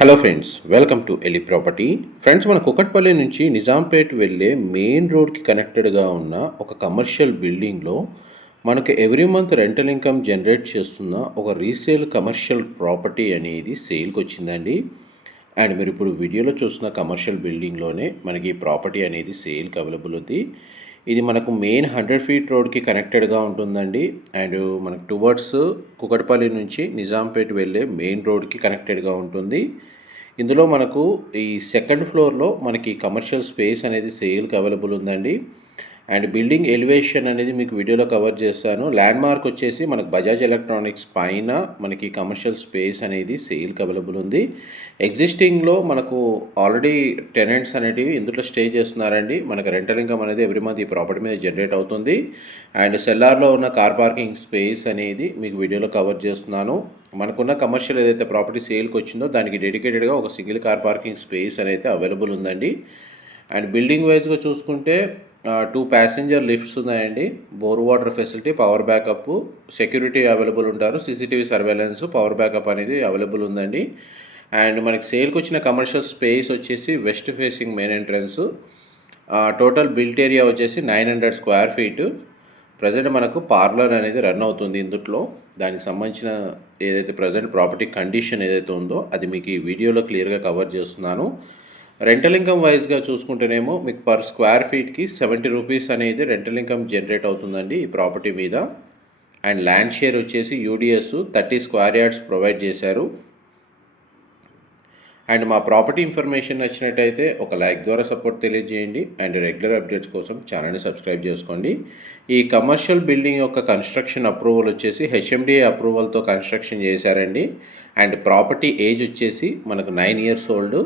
Hello friends welcome to Eli property friends మన కుకట్పల్లి నుంచి నిజాంపేట్ వెళ్ళే మెయిన్ రోడ్కి కనెక్టెడ్గా ఉన్న ఒక కమర్షియల్ బిల్డింగ్లో మనకు every month rental income generate చేస్తున్న ఒక రీసేల్ కమర్షియల్ ప్రాపర్టీ అనేది సేల్కి వచ్చిందండి. అండ్ మీరు ఇప్పుడు వీడియోలో చూస్తున్న కమర్షియల్ బిల్డింగ్లోనే మనకి ఈ ప్రాపర్టీ అనేది సేల్కి అవైలబుల్ ఉంది. ఇది మనకు మెయిన్ హండ్రెడ్ ఫీట్ రోడ్కి కనెక్టెడ్గా ఉంటుందండి. అండ్ మనకు టువర్డ్స్ కుకట్పల్లి నుంచి నిజాంపేట్ వెళ్ళే మెయిన్ రోడ్కి కనెక్టెడ్గా ఉంటుంది. ఇందులో మనకు ఈ సెకండ్ ఫ్లోర్లో మనకి కమర్షియల్ స్పేస్ అనేది సేల్కి అవైలబుల్ ఉందండి. అండ్ బిల్డింగ్ ఎలివేషన్ అనేది మీకు వీడియోలో కవర్ చేస్తాను. ల్యాండ్ మార్క్ వచ్చేసి మనకు బజాజ్ ఎలక్ట్రానిక్స్ పైన మనకి కమర్షియల్ స్పేస్ అనేది సేల్కి అవైలబుల్ ఉంది. ఎగ్జిస్టింగ్లో మనకు ఆల్రెడీ టెనెంట్స్ అనేటివి ఇందులో స్టే చేస్తున్నారండి. మనకు రెంటల్ ఇన్కమ్ అనేది ఎవ్రీ మంత్ ఈ ప్రాపర్టీ మీద జనరేట్ అవుతుంది. అండ్ సెల్లార్లో ఉన్న కార్ పార్కింగ్ స్పేస్ అనేది మీకు వీడియోలో కవర్ చేస్తున్నాను. మనకున్న కమర్షియల్ ఏదైతే ప్రాపర్టీ సేల్కి వచ్చిందో దానికి డెడికేటెడ్గా ఒక సింగిల్ కార్ పార్కింగ్ స్పేస్ అనేది అవైలబుల్ ఉందండి. అండ్ బిల్డింగ్ వైజ్గా చూసుకుంటే టూ ప్యాసింజర్ లిఫ్ట్స్ ఉన్నాయండి. Bore water facility power backup security available ఉంటారు. సీసీటీవీ సర్వేలెన్స్ పవర్ బ్యాకప్ అనేది అవైలబుల్ ఉందండి. అండ్ మనకి సేల్కి వచ్చిన కమర్షియల్ స్పేస్ వచ్చేసి west facing main entrance total built area వచ్చేసి nine hundred square feet present మనకు పార్లర్ అనేది రన్ అవుతుంది ఇందుట్లో. దానికి సంబంధించిన ఏదైతే ప్రజెంట్ ప్రాపర్టీ కండిషన్ ఏదైతే ఉందో అది మీకు ఈ వీడియోలో క్లియర్గా కవర్ చేస్తున్నాను. రెంటల్ ఇన్కమ్ వైజ్గా చూసుకుంటేనేమో మీకు పర్ స్క్వేర్ ఫీట్కి సెవెంటీ రూపీస్ అనేది రెంటల్ ఇన్కమ్ జనరేట్ అవుతుందండి ఈ ప్రాపర్టీ మీద. అండ్ ల్యాండ్ షేర్ వచ్చేసి UDS thirty square yards provide చేశారు. అండ్ మా ప్రాపర్టీ ఇన్ఫర్మేషన్ నచ్చినట్టయితే ఒక లైక్ ద్వారా సపోర్ట్ తెలియజేయండి. అండ్ రెగ్యులర్ అప్డేట్స్ కోసం ఛానల్ని సబ్స్క్రైబ్ చేసుకోండి. ఈ కమర్షియల్ బిల్డింగ్ యొక్క కన్స్ట్రక్షన్ అప్రూవల్ వచ్చేసి హెచ్ఎండిఏ అప్రూవల్తో కన్స్ట్రక్షన్ చేశారండి. అండ్ ప్రాపర్టీ ఏజ్ వచ్చేసి మనకు నైన్ ఇయర్స్ ఓల్డ్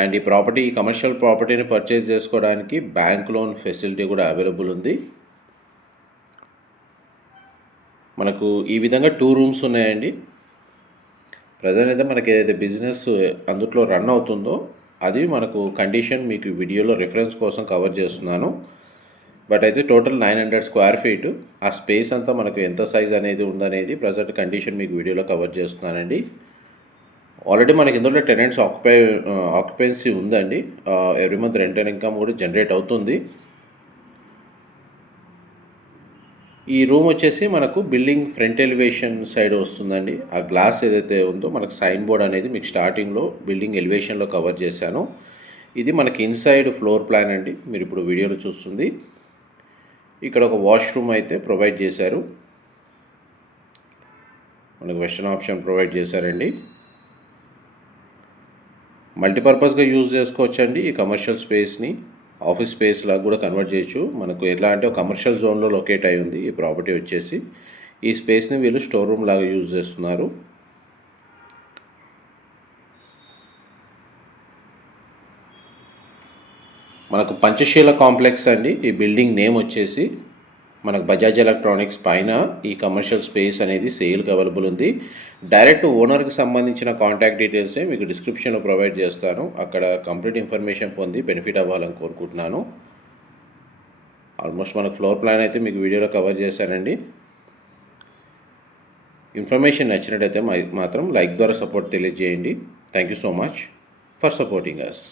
అండ్ ఈ ప్రాపర్టీ ఈ కమర్షియల్ ప్రాపర్టీని పర్చేజ్ చేసుకోవడానికి బ్యాంక్ లోన్ ఫెసిలిటీ కూడా అవైలబుల్ ఉంది. మనకు ఈ విధంగా టూ రూమ్స్ ఉన్నాయండి. ప్రజెంట్ అయితే మనకి ఏదైతే బిజినెస్ అందుట్లో రన్ అవుతుందో అది మనకు కండిషన్ మీకు వీడియోలో రిఫరెన్స్ కోసం కవర్ చేస్తున్నాను. బట్ అయితే total nine hundred square feet ఆ స్పేస్ అంతా మనకు ఎంత సైజ్ అనేది ఉందనేది ప్రజెంట్ కండిషన్ మీకు వీడియోలో కవర్ చేస్తున్నానండి. ఆల్రెడీ మనకి ఇందులో టెనెంట్స్ ఆక్యుపై ఆక్యుపెన్సీ ఉందండి. ఎవ్రీ మంత్ రెంటల్ ఇన్కమ్ కూడా జనరేట్ అవుతుంది. ఈ రూమ్ వచ్చేసి మనకు బిల్డింగ్ ఫ్రంట్ ఎలివేషన్ సైడ్ వస్తుందండి. ఆ గ్లాస్ ఏదైతే ఉందో మనకు సైన్ బోర్డ్ అనేది మీకు స్టార్టింగ్లో బిల్డింగ్ ఎలివేషన్లో కవర్ చేశాను. ఇది మనకి ఇన్సైడ్ ఫ్లోర్ ప్లాన్ అండి. మీరు ఇప్పుడు వీడియోలో చూస్తుంది. ఇక్కడ ఒక వాష్రూమ్ అయితే ప్రొవైడ్ చేశారు. మనకు వెస్టర్న్ ఆప్షన్ ప్రొవైడ్ చేశారండి. మల్టీపర్పస్గా యూజ్ చేసుకోవచ్చండి ఈ కమర్షియల్ స్పేస్ని. ఆఫీస్ స్పేస్ లాగా కూడా కన్వర్ట్ చేయొచ్చు. మనకు ఎలా అంటే కమర్షియల్ జోన్లో లొకేట్ అయి ఉంది ఈ ప్రాపర్టీ వచ్చేసి. ఈ స్పేస్ని వీళ్ళు స్టోర్ రూమ్ లాగా యూజ్ చేస్తున్నారు. మనకు పంచశీల కాంప్లెక్స్ అండి. ఈ బిల్డింగ్ నేమ్ వచ్చేసి మనకు బజాజ్ ఎలక్ట్రానిక్స్ పైన ఈ కమర్షియల్ స్పేస్ అనేది సేల్కి అవైలబుల్ ఉంది. డైరెక్ట్ ఓనర్కి సంబంధించిన కాంటాక్ట్ డీటెయిల్సే మీకు డిస్క్రిప్షన్లో ప్రొవైడ్ చేస్తాను. అక్కడ కంప్లీట్ ఇన్ఫర్మేషన్ పొంది బెనిఫిట్ అవ్వాలని కోరుకుంటున్నాను. ఆల్మోస్ట్ మనకు ఫ్లోర్ ప్లాన్ అయితే మీకు వీడియోలో కవర్ చేశానండి. ఇన్ఫర్మేషన్ నచ్చినట్టయితే మాత్రం లైక్ ద్వారా సపోర్ట్ తెలియజేయండి. Thank you so much for supporting us